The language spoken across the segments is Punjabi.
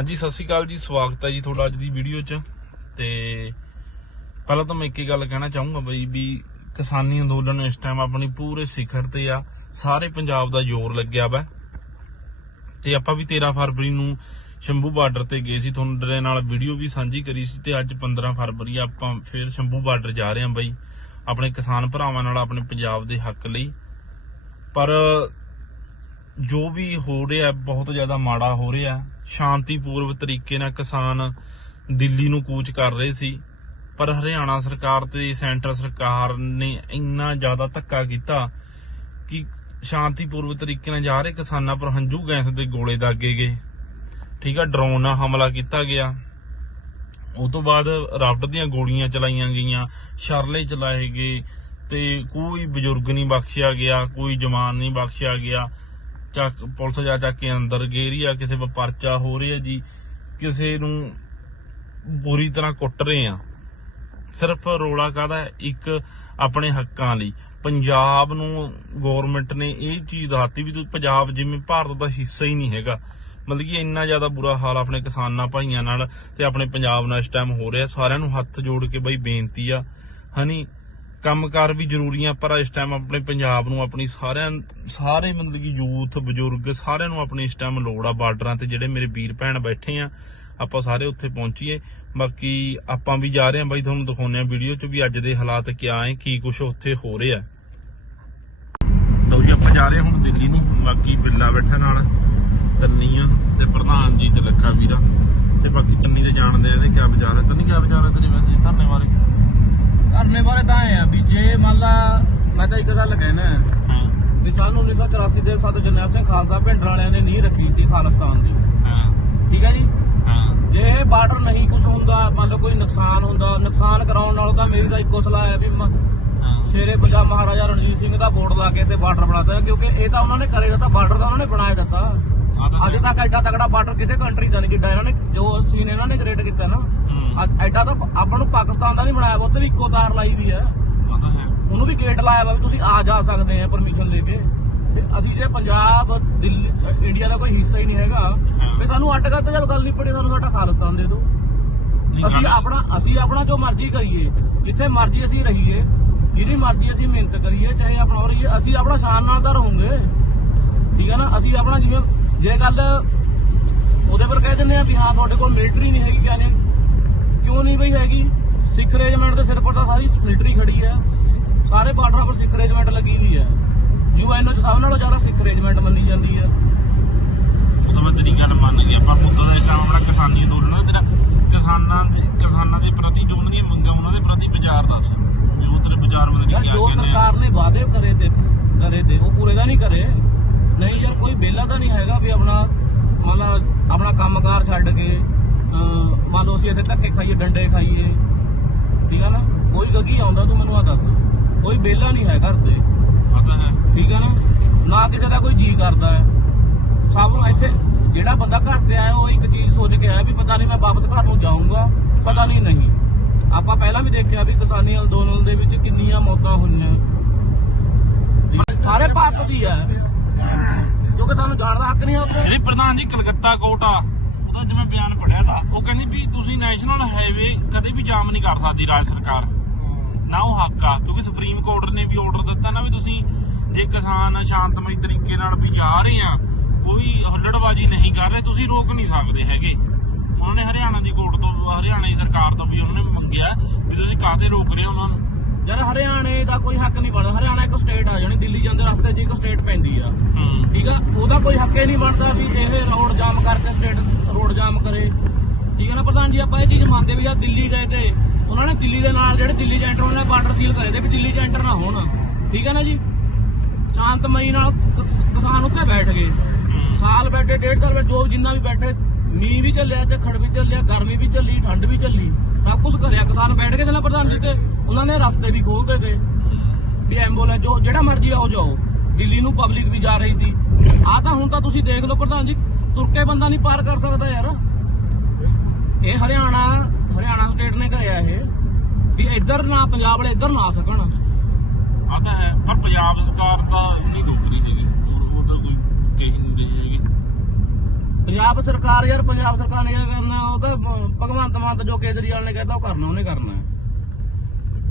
ਹਾਂਜੀ, ਸਤਿ ਸ਼੍ਰੀ ਅਕਾਲ ਜੀ, ਸਵਾਗਤ ਹੈ ਜੀ ਤੁਹਾਡਾ ਅੱਜ ਦੀ ਵੀਡੀਓ 'ਚ। ਤੇ ਪਹਿਲਾਂ ਤਾਂ ਮੈਂ ਇੱਕ ਹੀ ਗੱਲ ਕਹਿਣਾ ਚਾਹੂੰਗਾ ਬਈ, ਵੀ ਕਿਸਾਨੀ ਅੰਦੋਲਨ ਇਸ ਟਾਈਮ ਆਪਣੀ ਪੂਰੇ ਸਿਖਰ ਤੇ ਆ, ਸਾਰੇ ਪੰਜਾਬ ਦਾ ਜ਼ੋਰ ਲੱਗਿਆ ਵਾ। ਤੇ ਆਪਾਂ ਵੀ 13 ਫਰਵਰੀ ਨੂੰ ਸ਼ੰਭੂ ਬਾਰਡਰ ਤੇ ਗਏ ਸੀ ਤੁਹਾਡੇ ਨਾਲ ਵੀਡੀਓ ਵੀ ਸਾਂਝੀ ਕਰੀ ਸੀ, ਤੇ ਅੱਜ 15 ਫਰਵਰੀ ਆਪਾਂ ਫੇਰ ਸ਼ੰਭੂ ਬਾਰਡਰ ਜਾ ਰਹੇ ਹਾਂ ਬਈ, ਆਪਣੇ ਕਿਸਾਨ ਭਰਾਵਾਂ ਨਾਲ ਆਪਣੇ ਪੰਜਾਬ ਦੇ ਹੱਕ ਲਈ। ਪਰ ਜੋ ਵੀ ਹੋ ਰਿਹਾ, ਬਹੁਤ ਜ਼ਿਆਦਾ ਮਾੜਾ ਹੋ ਰਿਹਾ। ਸ਼ਾਂਤੀਪੂਰਵ ਤਰੀਕੇ ਨਾਲ ਕਿਸਾਨ ਦਿੱਲੀ ਨੂੰ ਕੂਚ ਕਰ ਰਹੇ ਸੀ। ਪਰ ਹਰਿਆਣਾ ਸਰਕਾਰ ਤੇ ਸੈਂਟਰ ਸਰਕਾਰ ਨੇ ਇੰਨਾ ਜ਼ਿਆਦਾ ਧੱਕਾ ਕੀਤਾ ਕਿ ਸ਼ਾਂਤੀਪੂਰਵ ਤਰੀਕੇ ਨਾਲ ਜਾ ਰਹੇ ਕਿਸਾਨਾਂ ਪਰ ਹੰਝੂ ਗੈਸ ਦੇ ਗੋਲੇ ਦਾਗੇ ਗਏ। ਠੀਕ ਆ, ਡਰੋਨ ਨਾਲ ਹਮਲਾ ਕੀਤਾ ਗਿਆ। ਉਹ ਤੋਂ ਬਾਅਦ ਰਾਫਟ ਦੀਆਂ ਗੋਲੀਆਂ ਚਲਾਈਆਂ ਗਈਆਂ, ਸ਼ਰਲੇ ਚਲਾਏ ਗਏ ਤੇ ਕੋਈ ਬਜ਼ੁਰਗ ਨਹੀਂ ਬਖਸ਼ਿਆ ਗਿਆ, ਕੋਈ ਜਵਾਨ ਨਹੀਂ ਬਖਸ਼ਿਆ ਗਿਆ। ਚੱਕ, ਪੁਲਿਸ ਜਾ ਚੱਕ ਕੇ ਅੰਦਰ ਗੇਰੀ ਆ, ਕਿਸੇ 'ਤੇ ਪਰਚਾ ਹੋ ਰਿਹਾ ਜੀ, ਕਿਸੇ ਨੂੰ ਬੁਰੀ ਤਰ੍ਹਾਂ ਕੁੱਟ ਰਹੇ ਆ। ਸਿਰਫ ਰੋਲਾ ਕਾਦਾ ਇੱਕ ਆਪਣੇ ਹੱਕਾਂ ਲਈ। ਪੰਜਾਬ ਨੂੰ ਗਵਰਨਮੈਂਟ ਨੇ ਇਹ ਚੀਜ਼ ਦੱਸਤੀ ਵੀ ਤੂੰ ਪੰਜਾਬ ਜਿਵੇਂ ਭਾਰਤ ਦਾ ਹਿੱਸਾ ਹੀ ਨਹੀਂ ਹੈਗਾ। ਮਤਲਬ ਕਿ ਇੰਨਾ ਜ਼ਿਆਦਾ ਬੁਰਾ ਹਾਲ ਆਪਣੇ ਕਿਸਾਨਾਂ ਭਾਈਆਂ ਨਾਲ ਤੇ ਆਪਣੇ ਪੰਜਾਬ ਨਾਲ ਇਸ ਟਾਈਮ ਹੋ ਰਿਹਾ। ਸਾਰਿਆਂ ਨੂੰ ਹੱਥ ਜੋੜ ਕੇ ਬਈ ਬੇਨਤੀ ਆ। ਹਨੀ ਕੰਮਕਾਰ ਵੀ ਜ਼ਰੂਰੀ ਆ, ਪਰ ਇਸ ਟਾਈਮ ਆਪਣੇ ਪੰਜਾਬ ਨੂੰ, ਆਪਣੀ ਸਾਰਿਆਂ, ਸਾਰੇ ਮਤਲਬ ਕਿ ਯੂਥ, ਬਜ਼ੁਰਗ ਸਾਰਿਆਂ ਨੂੰ ਆਪਣੀ ਇਸ ਟਾਈਮ ਲੋੜ ਆ ਬਾਰਡਰਾਂ ਤੇ, ਜਿਹੜੇ ਮੇਰੇ ਵੀਰ ਭੈਣ ਬੈਠੇ ਆ, ਆਪਾਂ ਸਾਰੇ ਉੱਥੇ ਪਹੁੰਚੀਏ। ਬਾਕੀ ਆਪਾਂ ਵੀ ਜਾ ਰਹੇ ਹਾਂ ਬਾਈ ਤੁਹਾਨੂੰ ਦਿਖਾਉਂਦੇ ਆ ਵੀਡੀਓ 'ਚ ਵੀ ਅੱਜ ਦੇ ਹਾਲਾਤ ਕਿਆ ਹੈ, ਕੀ ਕੁਝ ਉੱਥੇ ਹੋ ਰਿਹਾ। ਲਓ ਜੀ, ਆਪਾਂ ਜਾ ਰਹੇ ਹਾਂ ਹੁਣ ਦਿੱਲੀ ਨੂੰ, ਬਾਕੀ ਬਿੱਲਾ ਬੈਠਾ ਨਾਲ ਤੰਨੀਆਂ ਤੇ ਪ੍ਰਧਾਨ ਜੀ ਤੇ ਲੱਖਾ ਵੀਰਾ। ਤੇ ਬਾਕੀ ਤੰਨੀ ਦੇ ਜਾਣਦੇ ਆ ਇਹਦੇ ਕਿਆ ਵਿਚਾਰ ਹੈ ਤੰਨੀ, ਕਿਆ ਵਿਚਾਰ ਹੈ ਤੇਰੇ ਵੈਸੇ ਧਰਨੇ ਬਾਰੇ ਤਾਂ ਐ ਆ ਵੀ ਜੇ ਮੰਨ ਲਾ ਮੈਂ ਤਾਂ ਇੱਕ ਗੱਲ ਕਹਿਣਾ ਹੈ ਵੀ ਸਾਲ 1984 ਦੇ ਸਾਧ ਜਰਨੈਲ ਸਿੰਘ ਖਾਲਸਾ ਭਿੰਡਰ ਵਾਲਿਆਂ ਨੇ ਨਹੀਂ ਰੱਖੀ ਸੀ ਖਾਲਿਸਤਾਨ ਦੀ। ਹਾਂ। ਠੀਕ ਹੈ ਜੀ? ਹਾਂ। ਜੇ ਇਹ ਬਾਰਡਰ ਨਹੀਂ ਕੁਝ ਹੁੰਦਾ ਮੰਨ ਲਓ ਕੋਈ ਨੁਕਸਾਨ ਹੁੰਦਾ ਨੁਕਸਾਨ ਕਰਾਉਣ ਨਾਲੋਂ ਤਾਂ ਮੇਰੀ ਤਾਂ ਇੱਕੋ ਸਲਾਹ ਹੈ ਵੀ ਸ਼ੇਰੇ ਪੰਜਾਬ ਮਹਾਰਾਜਾ ਰਣਜੀਤ ਸਿੰਘ ਦਾ ਬੋਰਡ ਲਾ ਕੇ ਤੇ ਬਾਰਡਰ ਬਣਾਤਾ ਕਿਉਂਕਿ ਇਹ ਤਾਂ ਉਹਨਾਂ ਨੇ ਕਰੇ ਦਿੱਤਾ ਬਾਰਡਰ ਤਾਂ ਉਹਨਾਂ ਨੇ ਬਣਾਇਆ ਦਿੱਤਾ। ਅੱਜ ਤੱਕ ਐਡਾ ਤਕੜਾ ਬਾਰਡਰ ਕਿਸੇ ਕੰਟਰੀ ਦਾ ਨਹੀਂ ਜਿੱਡਾ ਇਹਨਾਂ ਨੇ ਜੋ ਸੀਨ ਇਹਨਾਂ ਨੇ ਕ੍ਰੀਏਟ ਕੀਤਾ ਨਾ। ਅੱਜ ਐਡਾ ਤਾਂ ਆਪਾਂ ਨੂੰ ਪਾਕਿਸਤਾਨ ਦਾ ਨਹੀਂ ਬਣਾਇਆ ਵਾ, ਉੱਥੇ ਵੀ ਇੱਕੋ ਤਾਰ ਲਾਈ ਵੀ ਤਾਂ ਹੈ। ਉਹਨੂੰ ਵੀ ਗੇਟ ਲਾਇਆ ਵਾ ਵੀ ਤੁਸੀਂ ਆ ਜਾ ਸਕਦੇ ਆ ਪਰਮਿਸ਼ਨ ਲੈ ਕੇ। ਤੇ ਅਸੀਂ ਜੇ ਪੰਜਾਬ ਦਿੱਲੀ ਇੰਡੀਆ ਦਾ ਕੋਈ ਹਿੱਸਾ ਹੀ ਨਹੀਂ ਹੈਗਾ ਵੀ ਸਾਨੂੰ ਅੱਡ ਕਰ ਤੇ ਗੱਲ ਨਹੀਂ ਪੜੀ ਸਾਨੂੰ ਸਾਡਾ ਖਾਲਿਸਤਾਨ ਦੇ ਦਿਓ। ਨਹੀਂ, ਅਸੀਂ ਆਪਣਾ ਅਸੀਂ ਆਪਣਾ ਜੋ ਮਰਜ਼ੀ ਕਰੀਏ ਜਿੱਥੇ ਮਰਜ਼ੀ ਅਸੀਂ ਰਹੀਏ ਜਿਹਦੀ ਮਰਜ਼ੀ ਅਸੀਂ ਮਿਹਨਤ ਕਰੀਏ ਚਾਹੇ ਆਪਣਾ ਰਹੀਏ ਅਸੀਂ ਆਪਣਾ ਸ਼ਾਨ ਨਾਲ ਤਾਂ ਰਹੋਗੇ। ਠੀਕ ਹੈ ਨਾ? ਅਸੀਂ ਆਪਣਾ ਜਿਵੇਂ ਜੇ ਗੱਲ ਉਹਦੇ ਪਰ ਕਹਿ ਦਿੰਦੇ ਆ ਵੀ ਹਾਂ ਤੁਹਾਡੇ ਕੋਲ ਮਿਲਟਰੀ ਨਹੀਂ ਹੈਗੀ ਨਹੀਂ। ਕਿਉਂ ਨਹੀਂ ਬਈ ਹੈਗੀ? ਸਿੱਖ ਰੈਜੀਮੈਂਟ ਦੇ ਸਿਰ ਪਰ ਤਾਂ ਸਾਰੀ ਮਿਲਟਰੀ ਖੜੀ ਆ। ਸਾਰੇ ਬਾਰਡਰਾਂ ਪਰ ਸਿੱਖ ਰੈਜੀਮੈਂਟ ਲੱਗੀ ਹੋਈ ਆ। ਯੂਐਨਓ ਚ ਸਭ ਨਾਲੋਂ ਜ਼ਿਆਦਾ ਸਿੱਖ ਰੈਜੀਮੈਂਟ ਮੰਨੀ ਜਾਂਦੀ ਆ। ਉਹ ਤਾਂ ਤੇਰੀ ਗੱਲ ਮੰਨ ਗਿਆ ਪਰ ਮੁੱਦਾ ਦਾ ਕੰਮ ਆਪਣਾ ਕਿਸਾਨੀ ਅੰਦੋਲਨ ਆ। ਤੇਰਾ ਕਿਸਾਨਾਂ ਦੇ ਕਿਸਾਨਾਂ ਦੇ ਪ੍ਰਤੀ ਜੋ ਉਹਨਾਂ ਦੀਆਂ ਮੰਗਾਂ ਉਹਨਾਂ ਦੇ ਪ੍ਰਤੀ ਵਿਚਾਰ ਦੱਸ। ਜੋ ਤੇਰੇ ਬਦਲ ਯਾਰ ਕੇ ਜੋ ਕਹਿੰਦੇ ਆ ਸਰਕਾਰ ਨੇ ਵਾਅਦੇ ਕਰੇ ਤੇ ਕਰੇ ਤੇ ਉਹ ਪੂਰੇ ਤਾਂ ਨਹੀਂ ਕਰੇ। ਨਹੀਂ ਯਾਰ ਕੋਈ ਬੇਲਾ ਤਾਂ ਨਹੀਂ ਹੈਗਾ ਵੀ ਆਪਣਾ ਮੰਨ ਲਾ ਆਪਣਾ ਕੰਮਕਾਰ ਛੱਡ ਕੇ ਮੰਨ ਲਓ ਅਸੀਂ ਇੱਥੇ ਧੱਕੇ ਖਾਈਏ ਡੰਡੇ ਖਾਈਏ ਠੀਕ ਆ ਨਾ? ਕੋਈ ਗੱਗੀ ਆਉਂਦਾ ਤੂੰ ਮੈਨੂੰ ਆ ਦੱਸ। ਕੋਈ ਬੇਲਾ ਨਹੀਂ ਹੈ ਘਰ ਤੇ ਹੈ। ਠੀਕ ਆ ਨਾ? ਨਾ ਕਿਸੇ ਦਾ ਕੋਈ ਜੀ ਕਰਦਾ ਹੈ। ਸਭ ਨੂੰ ਇੱਥੇ ਜਿਹੜਾ ਬੰਦਾ ਘਰ ਤੇ ਆਇਆ ਉਹ ਇੱਕ ਚੀਜ਼ ਸੋਚ ਕੇ ਆਇਆ ਵੀ ਪਤਾ ਨਹੀਂ ਮੈਂ ਵਾਪਸ ਘਰ ਨੂੰ ਜਾਊਂਗਾ ਪਤਾ ਨਹੀਂ ਨਹੀਂ। ਆਪਾਂ ਪਹਿਲਾਂ ਵੀ ਦੇਖਿਆ ਵੀ ਕਿਸਾਨੀ ਅੰਦੋਲਨ ਦੇ ਵਿੱਚ ਕਿੰਨੀਆਂ ਮੌਤਾਂ ਹੋਈਆਂ। ਸਾਰੇ ਭਾਰਤ ਦੀ ਹੈ। ਕਿਉਂਕਿ ਸਾਨੂੰ ਜਾਣ ਦਾ ਹੱਕ ਨਹੀਂ ਹੈ ਉੱਥੇ। ਜਿਹੜੇ ਪ੍ਰਧਾਨ ਜੀ ਕਲਕੱਤਾ ਕੋਰਟ ਆ, ਉਹਦਾ ਜਿਵੇਂ ਬਿਆਨ ਪੜਿਆ ਤਾ, ਉਹ ਕਹਿੰਦੀ ਵੀ ਤੁਸੀਂ ਨੈਸ਼ਨਲ ਹਾਈਵੇ ਕਦੇ ਵੀ ਜਾਮ ਨਹੀਂ ਕਰ ਸਕਦੀ ਰਾਜ ਸਰਕਾਰ। ਨਾ ਉਹ ਹੱਕ ਆ, ਕਿਉਂਕਿ ਸੁਪਰੀਮ ਕੋਰਟ ਨੇ ਵੀ ਆਰਡਰ ਦਿੱਤਾ ਨਾ ਵੀ ਤੁਸੀਂ ਜੇ ਕਿਸਾਨ ਸ਼ਾਂਤਮਈ ਤਰੀਕੇ ਨਾਲ ਵੀ ਜਾ ਰਹੇ ਆ, ਕੋਈ ਹੱਲੜਬਾਜ਼ੀ ਨਹੀਂ ਕਰ ਰਹੇ, ਤੁਸੀਂ ਰੋਕ ਨਹੀਂ ਸਕਦੇ ਹੈਗੇ। ਉਹਨਾਂ ਨੇ ਹਰਿਆਣਾ ਦੀ ਕੋਰਟ ਤੋਂ, ਹਰਿਆਣਾ ਦੀ ਸਰਕਾਰ ਤੋਂ ਵੀ ਉਹਨਾਂ ਨੇ ਮੰਗਿਆ ਵੀ ਤੁਸੀਂ ਕਾਹਤੇ ਰੋਕ ਰਹੇ ਹੋ ਉਹਨਾਂ ਨੂੰ? ਜਦ ਹਰਿਆਣੇ ਦਾ ਕੋਈ ਹੱਕ ਨਹੀਂ ਬਣਦਾ। ਹਰਿਆਣਾ ਇੱਕ ਸਟੇਟ ਆ ਜਾਣੀ ਦਿੱਲੀ ਜਾਂਦੇ ਰਸਤੇ 'ਚ ਇੱਕ ਸਟੇਟ ਪੈਂਦੀ ਆ। ਹੂੰ। ਠੀਕ ਆ? ਉਹਦਾ ਕੋਈ ਹੱਕ ਹੀ ਨਹੀਂ ਬਣਦਾ ਵੀ ਇਹ ਰੋਡ ਜਾਮ ਕਰਕੇ ਸਟੇਟ ਰੋਡ ਜਾਮ ਕਰੇ। ਠੀਕ ਆ ਨਾ ਪ੍ਰਧਾਨ ਜੀ? ਆਪਾਂ ਇਹ ਚੀਜ਼ ਮੰਨਦੇ ਵੀ ਆ ਦਿੱਲੀ ਗਏ ਤੇ ਉਹਨਾਂ ਨੇ ਦਿੱਲੀ ਦੇ ਨਾਲ ਜਿਹੜੇ ਦਿੱਲੀ ਚ ਐਂਟਰ ਉਹਨਾਂ ਨੇ ਬਾਰਡਰ ਸੀਲ ਕਰੇ ਤੇ ਵੀ ਦਿੱਲੀ ਚ ਐਂਟਰ ਨਾ ਹੋਣ। ਠੀਕ ਆ ਨਾ ਜੀ? ਸ਼ਾਂਤਮਈ ਨਾਲ ਕਿਸਾਨ ਉੱਤੇ ਬੈਠ ਗਏ। ਸਾਲ ਬੈਠੇ ਡੇਢ ਸਾਲ ਬੈਠੇ ਜੋ ਜਿੰਨਾ ਵੀ ਬੈਠੇ ਮੀਂਹ ਵੀ ਚੱਲਿਆ ਤੇ ਖੜ ਵੀ ਚੱਲਿਆ ਗਰਮੀ ਵੀ ਚੱਲੀ ਠੰਡ ਵੀ ਚੱਲੀ ਸਭ ਕੁਝ ਕਰਿਆ। ਕਿਸਾਨ ਬੈਠ ਕੇ ਤੇ ਨਾ ਪ੍ਰਧਾਨ ਜੀ ਤੇ। ਉਹਨਾਂ ਨੇ ਰਸਤੇ ਵੀ ਖੋਲ ਦਿੱਤੇ ਵੀ ਐਂਬੂਲੈਂਸ ਜੋ ਜਿਹੜਾ ਮਰਜ਼ੀ ਆਓ ਜਾਓ। ਦਿੱਲੀ ਨੂੰ ਪਬਲਿਕ ਵੀ ਜਾ ਰਹੀ ਸੀ। ਆ ਤਾਂ ਹੁਣ ਤਾਂ ਤੁਸੀਂ ਦੇਖ ਲਓ ਪ੍ਰਧਾਨ ਜੀ ਤੁਰ ਕੇ ਬੰਦਾ ਨਹੀਂ ਪਾਰ ਕਰ ਸਕਦਾ ਯਾਰ। ਇਹ ਹਰਿਆਣਾ ਹਰਿਆਣਾ ਸਟੇਟ ਨੇ ਕਰਿਆ ਇਹ ਵੀ ਇੱਧਰ ਨਾ ਪੰਜਾਬ ਵਾਲੇ ਇੱਧਰ ਨਾ ਆ ਸਕਣ। ਆ ਤਾਂ ਹੈ ਪਰ ਪੰਜਾਬ ਸਰਕਾਰ ਤਾਂ ਨਹੀਂ ਰੋਕ ਰਹੀ ਹੈਗੀ ਉਹ ਤਾਂ ਕੋਈ ਕਹੀ ਨਹੀਂ ਰਹੀ ਹੈਗੀ ਪੰਜਾਬ ਸਰਕਾਰ ਯਾਰ ਪੰਜਾਬ ਸਰਕਾਰ ਨੇ ਕੀ ਕਰਨਾ ਉਹ ਤਾਂ ਭਗਵੰਤ ਮਾਨ ਜੋ ਕੇਜਰੀਵਾਲ ਨੇ ਕਹਿੰਦਾ ਉਹ ਕਰਨਾ ਉਹਨੇ ਕਰਨਾ।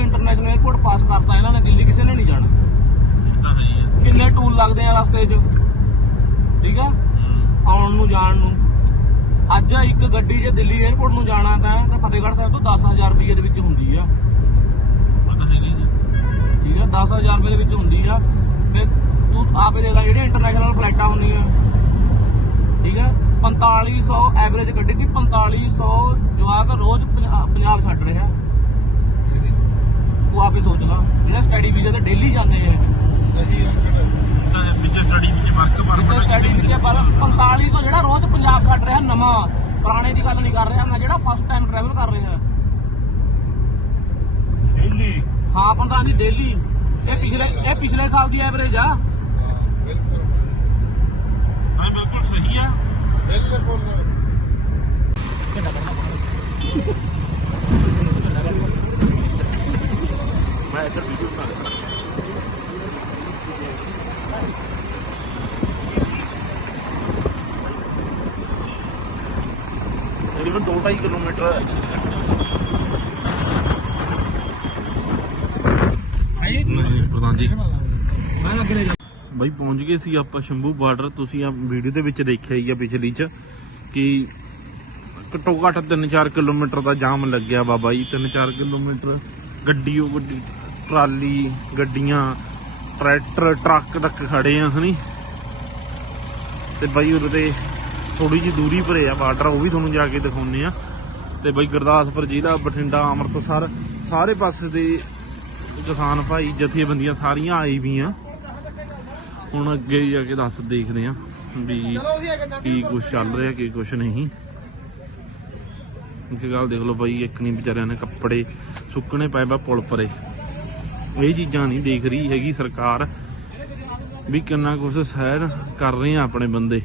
ਇੰਟਰਨੈਸ਼ਨਲ 에어ਪੋਰਟ ਪਾਸ ਕਰਤਾ ਇਹਨਾਂ ਨੇ ਦਿੱਲੀ ਕਿਸੇ ਨੇ ਨਹੀਂ ਜਾਣਾ। ਕਿੰਨੇ ਟੂਲ ਲੱਗਦੇ ਆ ਰਸਤੇ 'ਚ? ਠੀਕ ਆ? ਆਉਣ ਨੂੰ ਜਾਣ ਨੂੰ। ਅੱਜ ਇੱਕ ਗੱਡੀ ਜੇ ਦਿੱਲੀ 에어ਪੋਰਟ ਨੂੰ ਜਾਣਾ ਤਾਂ ਤੇ ਫਤਿਹਗੜ੍ਹ ਸਾਹਿਬ ਤੋਂ 10000 ਰੁਪਏ ਦੇ ਵਿੱਚ ਹੁੰਦੀ ਆ। ਪਤਾ ਹੈਗਾ ਹੀ ਆ। ਠੀਕ ਆ? 10000 ਰੁਪਏ ਦੇ ਵਿੱਚ ਹੁੰਦੀ ਆ। ਫਿਰ ਤੂੰ ਆਪੇ ਦੇਖ ਲੈ ਇੰਟਰਨੈਸ਼ਨਲ ਫਲਾਈਟਾਂ ਹੁੰਦੀਆਂ। ਠੀਕ ਆ? 4500 ਐਵਰੇਜ ਗੱਡੀ ਦੀ 4500 ਜਵਾਕ ਰੋਜ਼ ਪੰਜਾਬ ਛੱਡ ਰਿਹਾ। ਤੂੰ ਆਪੇ ਸੋਚ ਲਾ। ਜਿਹੜਾ ਸਟੱਡੀ ਵੀਜ਼ਾ ਤੇ ਡੇਲੀ ਜਾਂਦੇ ਆ ਤਾਂ ਵਿੱਚ ਸਟੱਡੀ ਵਿੱਚ ਮਾਰਕ ਮਾਰ ਜਿੱਥੇ ਸਟੱਡੀ ਵਿੱਚ ਪਰ 4500 ਜਿਹੜਾ ਰੋਜ਼ ਪੰਜਾਬ ਛੱਡ ਰਿਹਾ ਨਵਾਂ ਪੁਰਾਣੇ ਦੀ ਗੱਲ ਨਹੀਂ ਕਰ ਰਿਹਾ ਮੈਂ ਜਿਹੜਾ ਫਸਟ ਟਾਈਮ ਟਰੈਵਲ ਕਰ ਰਿਹਾ। ਦਿੱਲੀ ਹਾਂ 15 ਦੀ ਡੇਲੀ ਇਹ ਪਿਛਲੇ ਇਹ ਪਿਛਲੇ ਸਾਲ ਦੀ ਐਵਰੇਜ ਆ। ਹਾਂ ਬਿਲਕੁਲ। ਸਹੀ ਆ। ਮੈਂ ਇੱਧਰ ਵੀਡੀਓ ਬਣਾ ਰਿਹਾ ਤਕਰੀਬਨ 2.5 ਕਿਲੋਮੀਟਰ ਨਹੀਂ ਪ੍ਰਧਾਨ ਜੀ। ਮੈਂ ਅੱਗੇ ਲੈ ਜਾ ਬਾਈ ਪਹੁੰਚ ਗਏ ਸੀ ਆਪਾਂ ਸ਼ੰਭੂ ਬਾਰਡਰ ਤੁਸੀਂ ਆ ਵੀਡੀਓ ਦੇ ਵਿੱਚ ਦੇਖਿਆ ਹੀ ਆ ਪਿਛਲੀ ਚ ਕਿ ਘੱਟੋ ਘੱਟ 3-4 ਕਿਲੋਮੀਟਰ ਦਾ ਜਾਮ ਲੱਗਿਆ ਵਾ ਬਾਈ 3-4 ਕਿਲੋਮੀਟਰ ਗੱਡੀ ਉਹ ਗੱਡੀ। ਟਰਾਲੀ, ਗੱਡੀਆਂ, ਟਰੈਕਟਰ, ਟਰੱਕ ਤੱਕ ਖੜੇ ਆ, ਹਨੀ ਤੇ ਬਾਈ ਉਰੇ ਤੇ ਥੋੜੀ ਜਿਹੀ ਦੂਰੀ ਪਰੇ ਆ ਬਾਰਡਰ, ਉਹ ਵੀ ਤੁਹਾਨੂੰ ਜਾ ਕੇ ਦਿਖਾਉਨੇ ਆ। ਤੇ ਬਾਈ ਗੁਰਦਾਸਪੁਰ ਜ਼ਿਲ੍ਹਾ, ਬਠਿੰਡਾ, ਅੰਮ੍ਰਿਤਸਰ, ਸਾਰੇ ਪਾਸੇ ਦੇ ਕਿਸਾਨ ਭਾਈ, ਜਥੇਬੰਦੀਆਂ ਸਾਰੀਆਂ ਆਈ ਵੀ ਆ। ਹੁਣ ਅੱਗੇ ਜਾ ਕੇ ਦੱਸ ਦੇਖਦੇ ਆ ਵੀ ਕੀ ਕੁਝ ਚੱਲ ਰਿਹਾ, ਕੀ ਕੁਝ ਨਹੀਂ। ਇੱਕ ਗੱਲ ਦੇਖ ਲਓ ਬਾਈ, ਇੱਕ ਨਹੀਂ ਵਿਚਾਰਿਆਂ ਨੇ ਕੱਪੜੇ ਸੁੱਕਣੇ ਪਏ ਬਾ ਪੁਲ ਪਰੇ। ਇਹ ਚੀਜ਼ਾਂ ਨਹੀਂ ਦੇਖ ਰਹੀ ਹੈਗੀ ਸਰਕਾਰ ਵੀ ਕਿੰਨਾ ਕੁਝ ਸਹਿਣ ਕਰ ਰਹੇ ਆ ਆਪਣੇ ਬੰਦੇ।